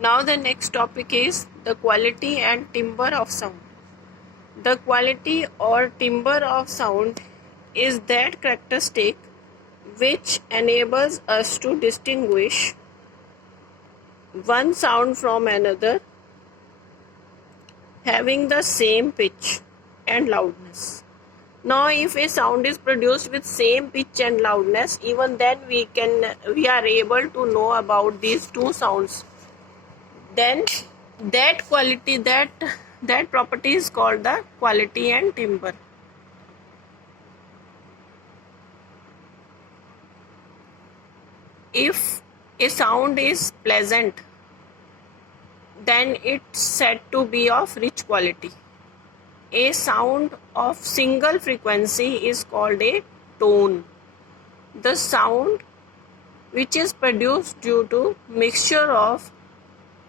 Now the next topic is the quality and timbre of sound. The quality or timbre of sound is that characteristic which enables us to distinguish one sound from another having the same pitch and loudness. Now if a sound is produced with same pitch and loudness, even then we are able to know about these two sounds. Then that property is called the quality and timbre. If a sound is pleasant, then it's said to be of rich quality. A sound of single frequency is called a tone. The sound which is produced due to mixture of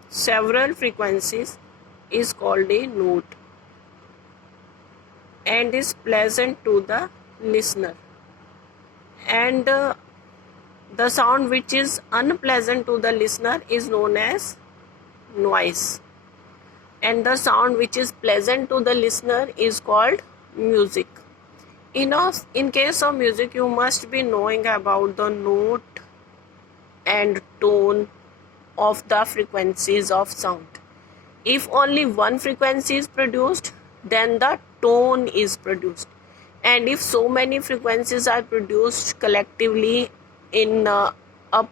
several frequencies is called a note and is pleasant to the listener. And the sound which is unpleasant to the listener is known as noise. And the sound which is pleasant to the listener is called music. In case of music, you must be knowing about the note and tone of the frequencies of sound. If only one frequency is produced, then the tone is produced. And if so many frequencies are produced collectively in a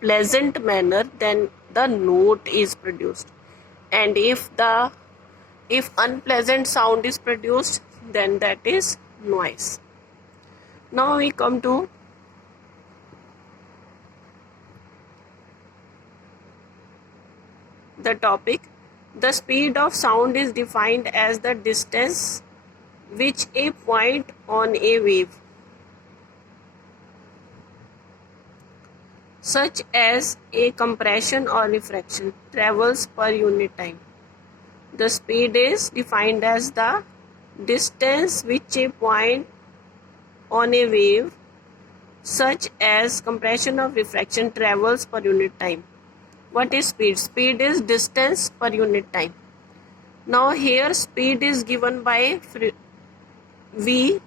pleasant manner, then the note is produced. And if unpleasant sound is produced, then that is noise. Now we come to the topic. The speed of sound is defined as the distance which a point on a wave, such as a compression or refraction, travels per unit time. The speed is defined as the distance which a point on a wave, such as compression or refraction, travels per unit time. What is speed? Speed is distance per unit time. Now here speed is given by v.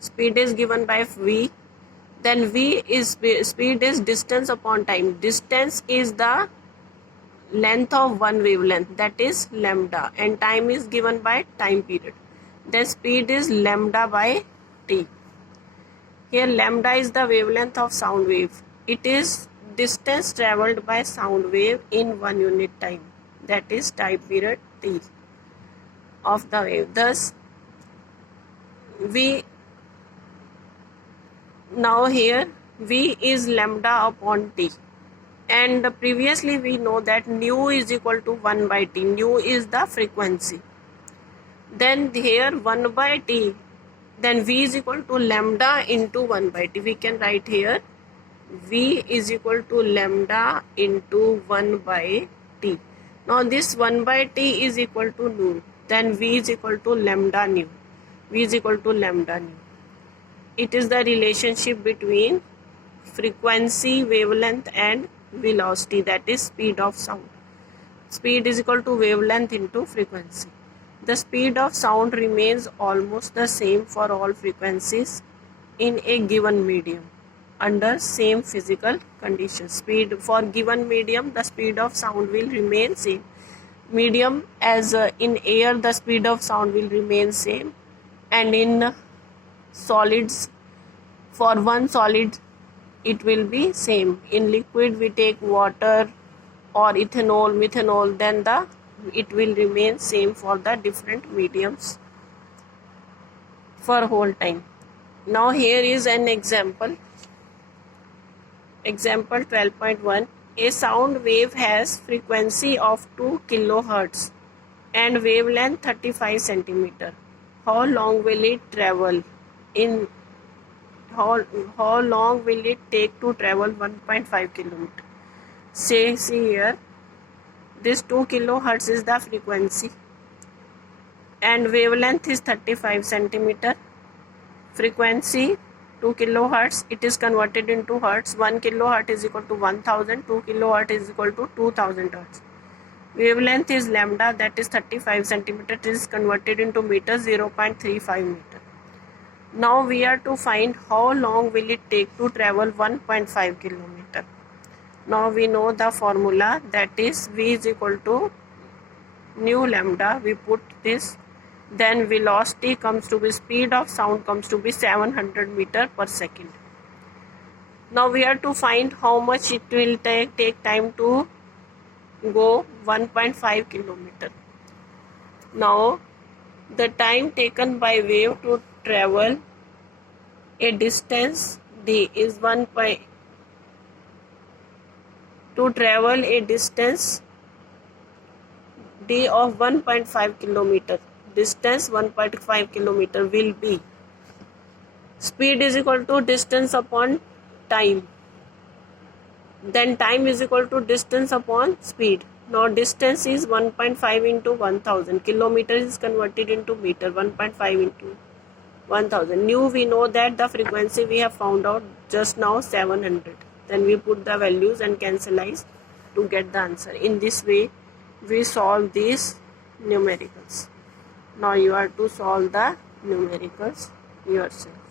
Speed is given by v. Then v is speed is distance upon time. Distance is the length of one wavelength, that is lambda, and time is given by time period. Then speed is lambda by t. Here lambda is the wavelength of sound wave. It is distance travelled by sound wave in 1 unit time, that is time period t of the wave. Thus now here v is lambda upon t, and previously we know that nu is equal to 1 by t. Nu is the frequency. Then here 1 by t, then v is equal to lambda into 1 by t. We can write here v is equal to lambda into 1 by t. Now this 1 by t is equal to nu. Then v is equal to lambda nu. V is equal to lambda nu. It is the relationship between frequency, wavelength and velocity, that is speed of sound. Speed is equal to wavelength into frequency. The speed of sound remains almost the same for all frequencies in a given medium under same physical conditions. Speed for given medium, the speed of sound will remain same. Medium as in air, the speed of sound will remain same, and in solids, for one solid it will be same. In liquid we take water or ethanol, methanol, then it will remain same for the different mediums for whole time. Now here is an example. Example 12.1. A sound wave has frequency of 2 kilohertz and wavelength 35 centimeter. How long will it travel? How long will it take to travel 1.5 kilometer? See here, this 2 kilohertz is the frequency and wavelength is 35 centimeter. Frequency 2 kilohertz, it is converted into hertz. 1 kilohertz is equal to 1000, 2 kilohertz is equal to 2000 hertz. Wavelength is lambda, that is 35 centimeter. It is converted into meter, 0.35 meter. Now we are to find how long will it take to travel 1.5 kilometer. Now we know the formula, that is V is equal to nu lambda. We put this, then velocity comes to be, speed of sound comes to be 700 meter per second. Now we are to find how much it will take time to go 1.5 kilometer. Now the time taken by wave to travel a distance d is to travel a distance d of 1.5 kilometer. Distance 1.5 kilometer will be, speed is equal to distance upon time, then time is equal to distance upon speed. Now distance is 1.5 into 1000. Kilometer is converted into meter. 1.5 into 1000. Nu, we know that the frequency we have found out just now, 700. Then we put the values and cancelize to get the answer. In this way we solve these numericals. Now you are to solve the numericals yourself.